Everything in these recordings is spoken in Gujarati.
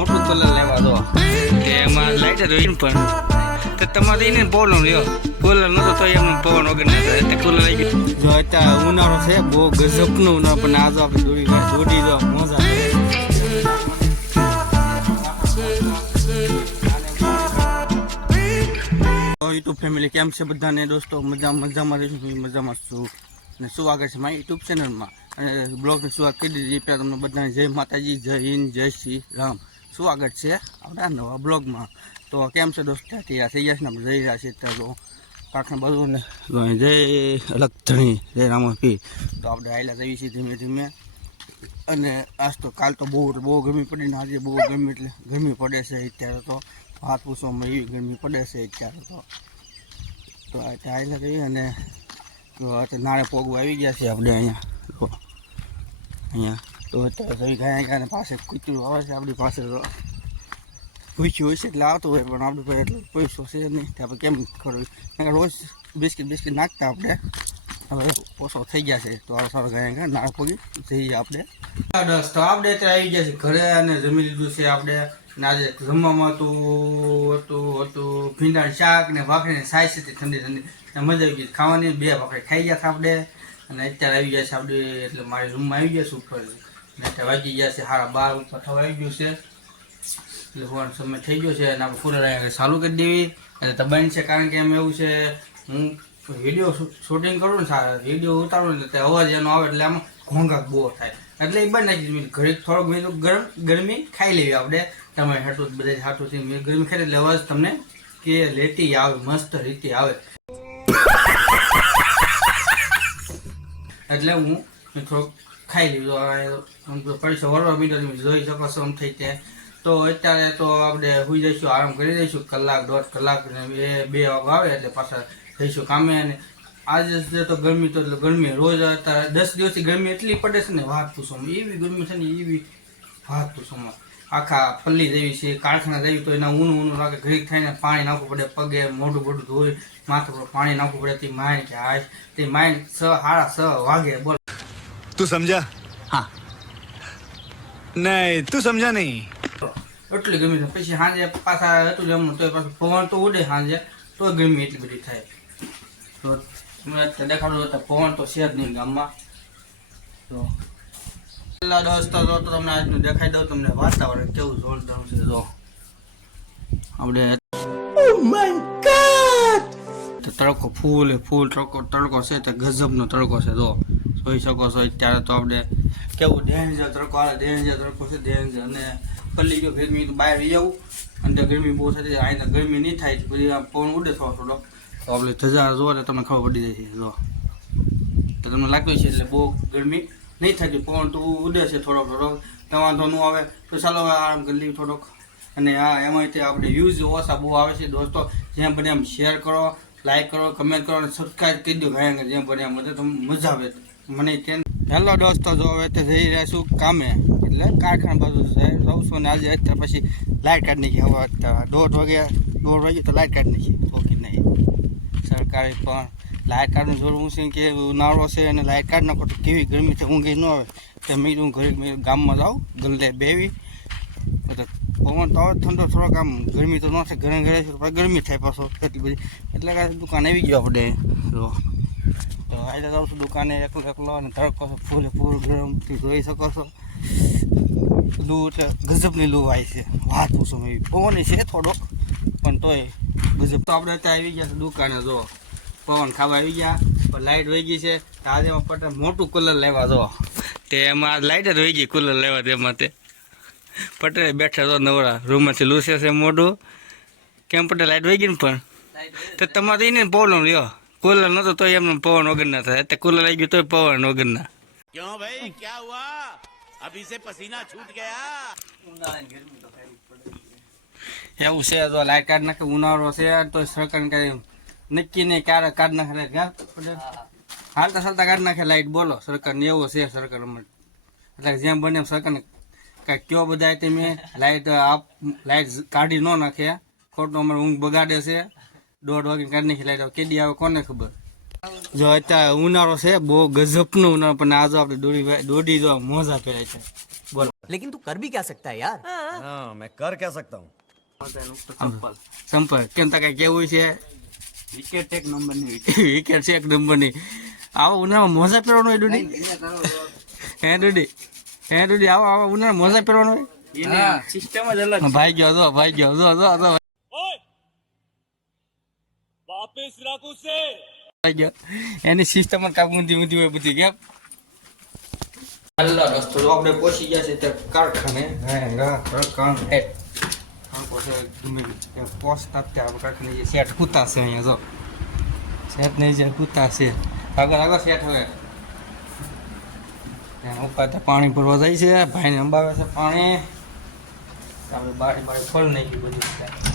મોટું કલર લેવા દો. કે એમાં લાઈટ જ હોય પણ. તો તમારે એને પ્રોબ્લેમ રહ્યો કુલર નતો તો એમ પવન વગર ના થાય એટલે કુલર આવી ગયું. જો અત્યારે ઉનાળો છે બહુ ગજબનો ઉનાળો પણ આ આપણે દોડી દોડી જો મજા યુટ્યુબ ફેમિલી કેમ છે બધાને? દોસ્તો મજા મજામાં રહીશું મજામાં છું? અને શું આગળ છે મારી યુટ્યુબ ચેનલમાં અને બ્લોગની શરૂઆત કરી દીધી. પહેલાં તમને બધાને જય માતાજી જય હિન્દ જય શ્રી રામ. આગળ છે આપણા નવા બ્લોગમાં. તો કેમ છે દોસ્ત? થઈ ગયા છે ને આપણે જઈ રહ્યા ત્યાં તો કાંકને બધું જય અલગ ધણી જય રામ પી તો આપણે આયલા જઈએ છીએ ધીમે ધીમે. અને આજ તો કાલ તો બહુ બહુ ગરમી પડી ને આજે બહુ ગરમી એટલે ગરમી પડે છે અત્યારે તો. હાથ પૂછવામાં એવી ગરમી પડે છે અત્યારે તો. તો આવેલા રહી અને નાળે પોગું આવી ગયા છે આપણે અહીંયા. અહીંયા તો અત્યારે ગયા ગયા પાસે કૂતરું આવે છે, આપણી પાસે તો પૂછ્યું હોય છે એટલે આવતું હોય, પણ આપણી પાસે એટલો પૈસો છે નહીં. આપણે કેમ કારણ રોજ બિસ્કિટ બિસ્કિટ નાખતા આપણે. હવે ઓછો થઈ ગયા છે, તો આ સારો ગયા ગયા નાળ પગી જઈએ આપણે. તો આપણે અત્યારે આવી ગયા છે ઘરે અને જમી લીધું છે આપણે. આજે જમવામાં તો હતું હતું ભીંડાનું શાક ને ભાખરીને સાઈઝ હતી ઠંડી ઠંડી. મજા આવી ગઈ ખાવાની. બે ભાખરી ખાઈ ગયા હતા આપણે. અને અત્યારે આવી ગયા છે આપણે, એટલે મારી રૂમમાં આવી ગયા છે ઉપર અત્યારે વાગી ગયા છે, સાડા બાર ઉપર થવા આવી ગયું છે. એટલે હોવાનો સમય થઈ ગયો છે અને આપણે ફૂલ ચાલુ કરી દેવી. અને દબાણ છે, કારણ કે એમ એવું છે, હું વીડિયો શૂટિંગ કરું ને સારા વીડિયો ઉતારું ને તે અવાજ એનો આવે એટલે આમાં ઘોંઘાટ બહુ થાય. એટલે એ બંધ નાખી ઘરે થોડોક મેં ગરમ, ગરમી ખાઈ લેવી આપણે. તમારે હાટું બધા હાટુંથી મેં ગરમી ખાઈ એટલે અવાજ તમને કે લેતી આવે, મસ્ત રીતે આવે. એટલે હું થોડોક ખાઈ લીધું. પૈસા વળવા મીટર જોઈ શકો છો આમ થઈ ત્યાં. તો અત્યારે તો આપણે સુઈ જઈશું, આરામ કરી દઈશું કલાક દોઢ કલાક બે બે વાગ આવે એટલે પાછા જઈશું કામે. અને આજે તો ગરમી તો એટલે ગરમી રોજ અત્યારે દસ દિવસથી ગરમી એટલી પડે છે ને, વાત સમ એવી ગરમી છે ને, એવી વાત સમ આખા પલ્લી જેવી છે, કારખાના જેવી તો એના ઊનું ઊનું લાગે. ઘડીક થઈને પાણી નાખવું પડે, પગે મોઢું મોઢું ધોઈ, માથું પાણી નાખવું પડે. તે માય કે હાય, તે માય છ સાડા છ વાગે બોલ. તું સમજા? હા. નહીં તું સમજા નહીં. એટલી ગમી પછી સાંજે પાછા હતું જમવું તો પાછું પવન તો ઉડે સાંજે તો ગરમી એટલી બધી થાય. તો દેખાડું હતા પવન તો છે જ નહીં ગામમાં. તો પેલા દોસ્તો તો તમને આજનું દેખાઈ દઉં તમને વાતાવરણ કેવું જોરદાર છે oh તો આપણે તડકો ફૂલ ફૂલ તડકો તડકો છે તે ગજબનો તડકો છે તો જોઈ શકો છો અત્યારે તો આપણે કેવું ડેન્જર તડકો આવે ડેન્જર તડકો છે ડેન્જર અને પલ્લી ગયો ગરમી તો બહાર રહી અને અંદર ગરમી બહુ થતી અહીંયા ગરમી નહીં થાય, પછી આ પવન ઉડે થોડો થોડો. તો આપણે ધજા જોવો એટલે તમને ખબર પડી જાય છે જો. તો તમને લાગ્યું છે એટલે બહુ ગરમી નહીં થતી. પવન તો ઉડે છે થોડોક થોડોક. તો વાંધો ન આવે. તો ચાલો આરામ કરી લઈએ થોડોક. અને હા, એમાં આપણે વ્યૂઝ ઓછા બહુ આવે છે દોસ્તો, જેમ બને એમ શેર કરો લાઈક કરો કમેન્ટ કરો અને સબસ્ક્રાઈબ કરી દો. ઘણા જેમ બને એમ તમને મજા આવે. મને કેમ હેલો દોસ્તો, જો હવે તો જઈ રહ્યા છું કામે. એટલે કારખાના બાજુ રહું છું ને આજે અત્યારે પછી લાઇટ કાઢી નાખી. હવે અત્યારે દોઢ વાગે દોઢ વાગે તો લાઇટ કાઢી નાખી. ઓકે નહીં. સરકારે પણ લાઇટ કાર્ડનું જોડવું છે કે, ઉનાળો છે અને લાઇટ કાર્ડ નાખો તો કેવી ગરમી છે, ઊંઘી ન આવે. તો મેં હું ઘરે ગામમાં જાઉં ગલ્લે બેવી પવન તો ઠંડો થોડોક આમ, ગરમી તો ન થાય, ઘરે ઘરે ગરમી થાય પાછો. એટલી બધી. એટલે દુકાન આવી ગયો આપણે. તો જાઉં છું દુકાને એકલો એકલો અને તડકો છો ફૂલ ફૂલ ગરમથી જોઈ શકો છો. લૂ એટલે ગજબની લૂ આવી છે. વાત પૂછો એવી પવન છે થોડોક પણ તોય ગજબ. તો આપણે અત્યારે આવી ગયા છે દુકાને જો. પવન ખાવા આવી ગયા પણ લાઇટ વહી ગઈ છે. આજે પટેલ મોટું કુલર લેવા જો. તે એમાં લાઇટ જ વહી ગઈ કુલર લેવા તેમાં તે. પટેલ બેઠા તો નવરા. રૂમમાંથી લૂસે છે મોઢું. કેમ પટેલ લાઇટ વહી ગઈ ને પણ? તો તમારે એને પ્રોબ્લેમ રહ્યો. કુલર નતો તો એમનો પવન વગર ના થાય. તે કુલર આવી ગયું તો પવન વગર ના ક્યો ભાઈ? ક્યાં હુઆ? અભી સે પસીના છૂટ ગયા. એવું છે તો લાઈટ કાઢ નાખે ઉનાળો છે તો સરકાર કઈ નક્કી નહીં ક્યારે કાઢ નાખે હાલતા ચાલતા કાઢ નાખે લાઈટ બોલો. સરકાર ને એવો છે સરકાર એટલે જેમ બને એમ સરકાર કાંઈ કયો બધા તમે લાઈટ આપ લાઈટ કાઢી ન નાખે. ખોટો અમારે ઊંઘ બગાડે છે. દોઢ વાગે કાઢી નાખી લાઈટ કેદી આવે કોને ખબર? જો અત્યારે ઉનાળો છે બહુ ગજબનો ઉનાળો પણ આજો આપણે દોડી દોડી જો મોજા પહેરે છે. બોલો. લેકિન તું કર ભી ક્યા સકતા યાર? હા મેં કર ક્યા સકતા હું? સંપલ કેમ તા કઈ કેવું છે? વિકેટ એક નંબરની વિકેટ છે એક નંબરની આવો ઉનાળામાં મોજા પહેરવાનો હોય દોડી? હે દોડી? હે દોડી? આવો આવો ઉનાળામાં મોજા પહેરવાનો હોય? ભાઈ ગયો ભાઈ ગયો જો ભાઈ ગયો એની સિસ્ટમ જ કાંઈક ઊંધી ઊંધી હોય બધી કેમ? હાલો રસ્તો આપણે પહોંચી ગયા છે તે કારખાને. કારખાન. છે પહોંચતા જ કારખાને જે સેટ કૂતા છે અહીંયા જો. સેટ નહીં જે કૂતા છે. આગળ આગળ સેટ હોય ત્યાં પાણી ભરવા જાય છે. ભાઈને અંબાવે છે પાણી. આપણે બારી બારી ખોલ નાખી બધું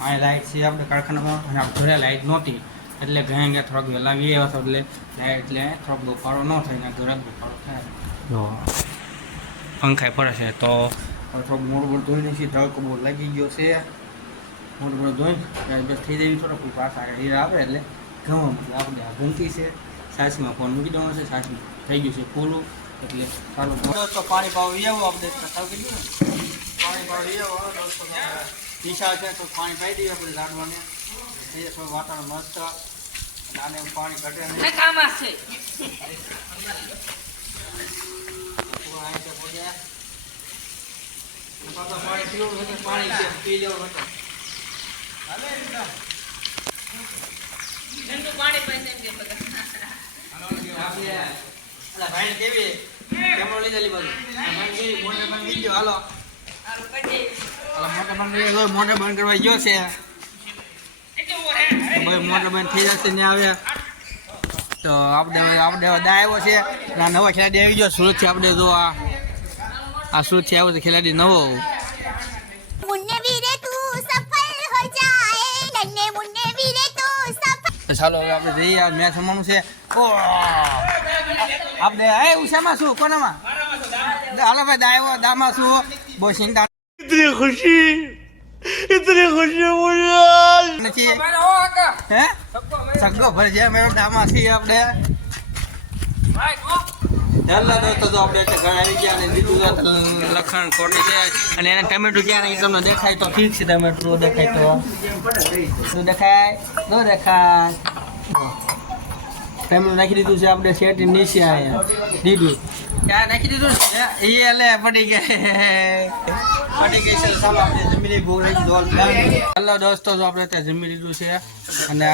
ત્યાં લાઈટ લાઇટ છે આપણે કારખાનામાં અને આપણે ઘરે લાઇટ નહોતી. એટલે ઘરે ગયા થોડોક વહેલા વી આવ્યા હતા એટલે લાઇટ એટલે થોડોક બફારો ન થાય ને ઘરે બફારો થાય. પંખાય પડે છે તો થોડોક મોડું મોડું ધોઈ નાખી તડકો બહુ લાગી ગયો છે. મોડું મોડું ધોઈને ત્યારે બસ થઈ જાય થોડોક પાછા હીરા આવે એટલે ઘઉં આપણે આ ઘૂમતી છે. સાસમાં ફોન મૂકી દેવાનો છે. સાસમાં થઈ ગયું છે ફૂલું એટલે સારું તો પાણી પાવી આવો આપણે પાણી પાવી આવો ઈચ્છા છે તો પાણી પાઈ દઈએ આપણે લાડવાને. એ થોડું વાતાવરણ મસ્ત. અને આને પાણી ઘટે નહીં. અને પાછા પાણી પીવું હોય પાણી છે પી લેવું હોય તો. આપણે કેવી? કેમેરો મોઢે બંધ હાલો. હાલો મોઢે મોટર બંધ કરવા ગયો છે. ભાઈ દા આવ્યો છે. ખેલાડી નવો ચાલો હવે આપણે જઈએ આ મેચ રમવાનું છે. આપણે એ ઉષામાં શું? કોનામાં? હાલો ભાઈ દાયો દામાં શું? બહુ ચિંતા इतनी खुशी इतनी खुशी मुझे નથી હે સગો ભર છે મેરો દામાં છીએ આપણે ચાલો દોસ્તો તો આપણે એટલે ઘરે આવી ગયા અને બીજું તો લખણ ખોટી છે અને એને ટમેટું ક્યાં નહીં તમને દેખાય તો ઠીક છે ટમેટું દેખાય તો શું દેખાય ન દેખાય ટમેટું નાખી દીધું છે આપણે શેઠ નીચે આયા દીધું ક્યાં નાખી દીધું? એ એટલે પડી ગઈ. પડી ગઈ છે ચાલો આપણે જમી લઈ ભૂખ ચાલો દોસ્તો આપણે ત્યાં જમી લીધું છે. અને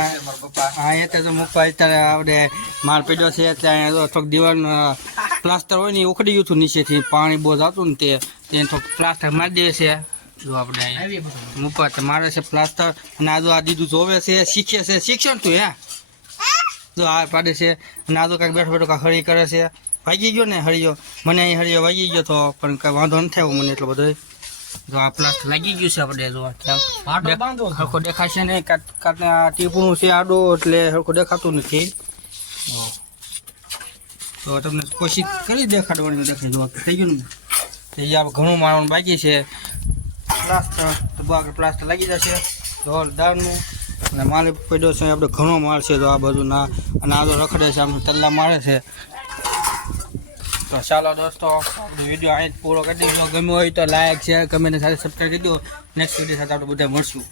હા એ તો મૂકવા અત્યારે આપણે માર પીડ્યો છે ત્યાં અહીંયા થોડુંક દિવાલનું પ્લાસ્ટર હોય ને ઉખડી ગયું હતું નીચેથી. પાણી બહુ આવતું ને તે તેને થોડુંક પ્લાસ્ટર મારી દે છે. જો આપણે અહીંયા મૂકવા મારે છે પ્લાસ્ટર. અને આજુ આ દીધું જોવે છે શીખે છે. શિક્ષણ તું હે? જો આ પાડે છે. અને આજુ કાંઈક બેઠો બેઠો કાંઈ ખરી કરે છે. ભાગી ગયો ને હરિયો મને અહીં હરિયો વાગી ગયો તો પણ કાંઈ વાંધો નથી થયો મને એટલો બધો. જો આ પ્લાસ્ટર લાગી ગયું છે આપણે જો હરખો દેખાશે ને કાંટ આ ટીપણું છે આડો એટલે હરખો દેખાતું નથી. તો તમને કોશિશ કરી દેખાડવાની દેખાય જો થઈ ગયું ને? તો એ આપણે ઘણું મારવાનું બાકી છે. પ્લાસ્ટર આગળ પ્લાસ્ટર લાગી જશે. જોરદારનું અને માલ પડ્યો છે આપણે ઘણો માલ છે તો આ બધું ના અને આ તો રખડે છે આમ તલ્લા મારે છે. તો ચાલો દોસ્તો, આપણો વીડિયો અહીં પૂરો કરી દીધો ગમ્યો હોય તો લાઈક શેર કમેન્ટ સાથે સબસ્ક્રાઈબ કરી દો. નેક્સ્ટ વીડિયો સાથે આપણે બધા મળશું.